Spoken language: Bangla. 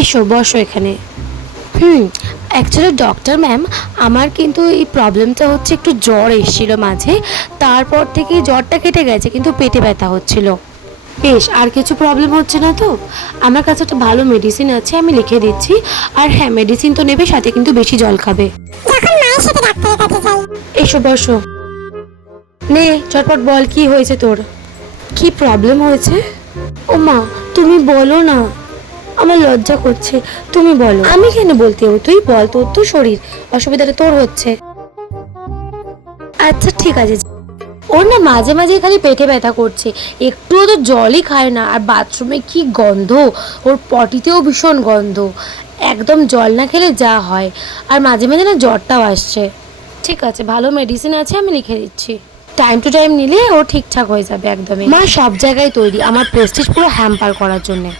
এসো বসো এখানে। অ্যাকচুয়ালি ডক্টর ম্যাম, আমার কিন্তু এই প্রবলেমটা হচ্ছে, একটু জ্বর এসেছিলো মাঝে, তারপর থেকে জ্বরটা কেটে গেছে, কিন্তু পেটে ব্যথা হচ্ছিল। বেশ, আর কিছু প্রবলেম হচ্ছে না তো? আমার কাছে একটা ভালো মেডিসিন আছে, আমি লিখে দিচ্ছি। আর হ্যাঁ, মেডিসিন তো নেবে, সাথে কিন্তু বেশি জল খাবে। যখন মায়ের সাথে ডাক্তারের কাছে যাই। এসো বসো। নে চটপট বল, কি হয়েছে তোর? কি প্রবলেম হয়েছে? ও মা, তুমি বলো না, আমার লজ্জা করছে। তুমি বলো। আমি কেন বলতে হবে? তুই বল, তোর তো শরীর, অসুবিধাটা তোর হচ্ছে। আচ্ছা ঠিক আছে। ওর না মাঝে মাঝে খালি পেটে ব্যথা করছে, একটুও তো জলই খায় না, আর বাথরুমে কি গন্ধ, ওর পটিতেও ভীষণ গন্ধ, একদম জল না খেলে যা হয়। আর মাঝে মাঝে না জ্বরটাও আসছে। ঠিক আছে, ভালো মেডিসিন আছে, আমি লিখে দিচ্ছি। টাইম টু টাইম নিলে ও ঠিকঠাক হয়ে যাবে একদমই। মা সব জায়গায় তৈরি আমার প্রেস্টিজ পুরো হ্যাম্পার করার জন্যে।